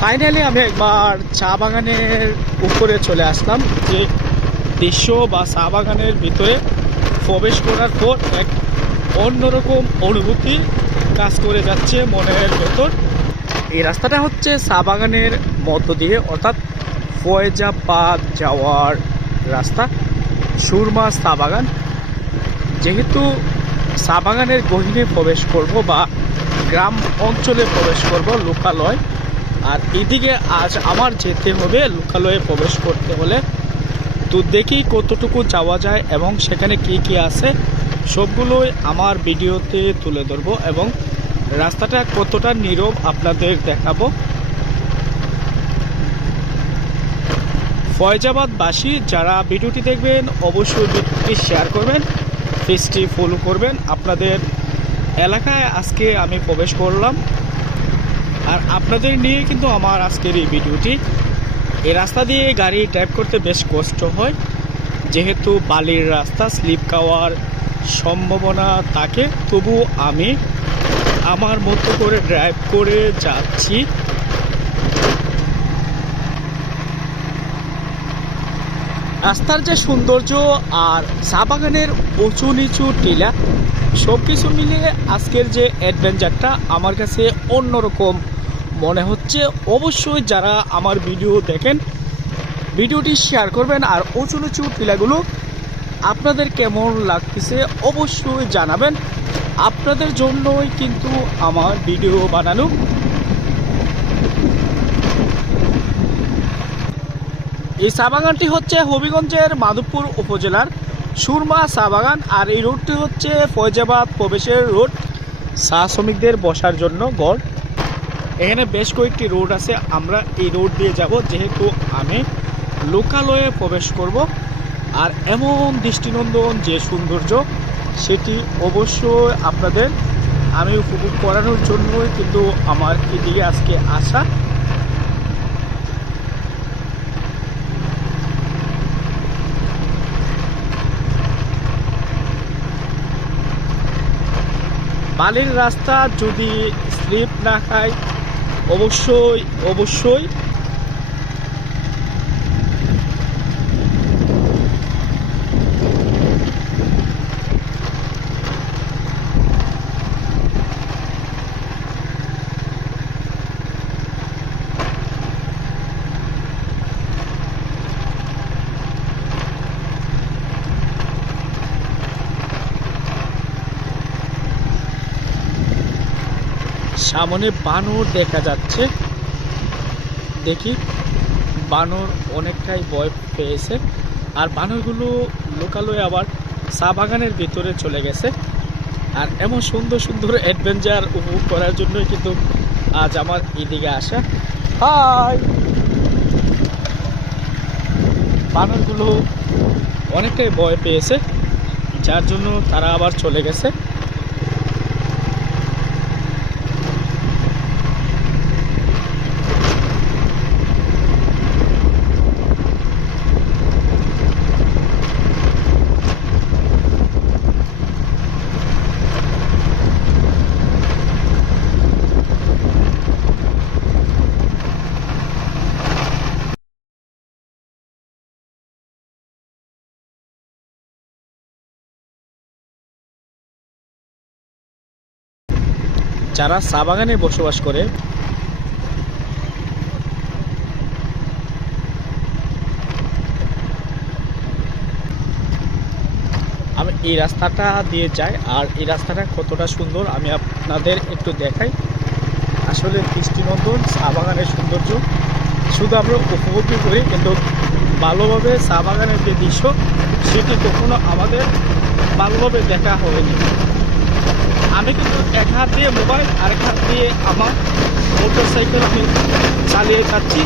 Finally আমি একবার চা বাগানের উপরে চলে আসলাম। যে দৃশ্য বা চা বাগানের ভিতরে প্রবেশ করার পর এক অন্যরকম অনুভূতি কাজ করে যাচ্ছে মনের ভেতর। এই রাস্তাটা হচ্ছে চা বাগানের মধ্য দিয়ে, অর্থাৎ ফয়জাবাদ যাওয়ার রাস্তা, সুরমা চা বাগান। যেহেতু চা বাগানের গহীনে প্রবেশ করব বা গ্রাম অঞ্চলে প্রবেশ করব লোকালয়, আর এদিকে আজ আমার যেতে হবে লোকালয়ে প্রবেশ করতে হলে। তো দেখি কতটুকু যাওয়া যায় এবং সেখানে কি কি আছে সবগুলোই আমার ভিডিওতে তুলে ধরবো এবং রাস্তাটা কতটা নীরব আপনাদের দেখাবো। ফয়জাবাদবাসী যারা ভিডিওটি দেখবেন অবশ্যই ভিডিওটি শেয়ার করবেন, পেজটি ফলো করবেন। আপনাদের এলাকায় আজকে আমি প্রবেশ করলাম আর আপনাদের নিয়ে কিন্তু আমার আজকের এই ভিডিওটি। এই রাস্তা দিয়ে গাড়ি ড্রাইভ করতে বেশ কষ্ট হয়, যেহেতু বালির রাস্তা, স্লিপ খাওয়ার সম্ভাবনা থাকে। তবু আমি আমার মতো করে ড্রাইভ করে যাচ্ছি। রাস্তার যে সৌন্দর্য আর চা বাগানের উঁচু নিচু টিলা সব কিছু মিলিয়ে আজকের যে অ্যাডভেঞ্চারটা আমার কাছে অন্যরকম মনে হচ্ছে। অবশ্যই যারা আমার ভিডিও দেখেন ভিডিওটি শেয়ার করবেন, আর উঁচু নিচু টিলাগুলো আপনাদের কেমন লাগতেছে অবশ্যই জানাবেন। আপনাদের জন্যই কিন্তু আমার ভিডিও বানানো। এই চা বাগানটি হচ্ছে হবিগঞ্জের মাধবপুর উপজেলার সুরমা চা বাগান, আর এই রোডটি হচ্ছে ফয়জাবাদ প্রবেশের রোড, চা শ্রমিকদের বসার জন্য গড়। এখানে বেশ কয়েকটি রোড আছে, আমরা এই রোড দিয়ে যাব যেহেতু আমি লোকালয়ে প্রবেশ করব। আর এমন দৃষ্টিনন্দন যে সৌন্দর্য সেটি অবশ্যই আপনাদের আমি উপভোগ করানোর জন্যই কিন্তু আমার এদিকে আজকে আসা। বালির রাস্তা যদি স্লিপ না খায় অবশ্যই অবশ্যই সামনে বানর দেখা যাচ্ছে। দেখি বানর অনেকটাই ভয় পেয়েছে, আর বানরগুলো লোকালয়ে আবার চা বাগানের ভিতরে চলে গেছে। আর এমন সুন্দর সুন্দর অ্যাডভেঞ্চার উপভোগ করার জন্যই কিন্তু আজ আমার এদিকে আসা। হাই, বানরগুলো অনেকটাই ভয় পেয়েছে, যার জন্য তারা আবার চলে গেছে। যারা চা বাগানে বসবাস করে আমি এই রাস্তাটা দিয়ে যাই, আর এই রাস্তাটা কতটা সুন্দর আমি আপনাদের একটু দেখাই। আসলে দৃষ্টিনন্দন চা বাগানের সৌন্দর্য শুধু আমরা উপভোগই করি, কিন্তু ভালোভাবে চা বাগানের যে দৃশ্য সেটি কখনো আমাদের ভালোভাবে দেখা হয়নি। আমি কিন্তু এক হাত দিয়ে মোবাইল, আরেক হাত দিয়ে আমার মোটরসাইকেল আমি চালিয়ে যাচ্ছি।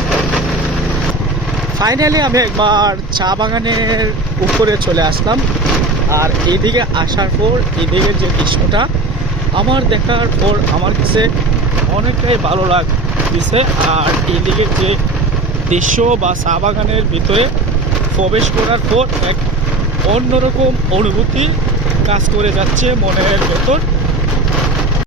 ফাইনালি আমি একবার চা বাগানের উপরে চলে আসলাম, আর এইদিকে আসার পর এইদিকে যে দৃশ্যটা আমার দেখার পর আমার কাছে অনেকটাই ভালো লাগছে। আর এইদিকে যে দৃশ্য বা চা বাগানের ভিতরে প্রবেশ করার পর এক অন্যরকম অনুভূতি কাজ করে যাচ্ছে মনের ভেতর।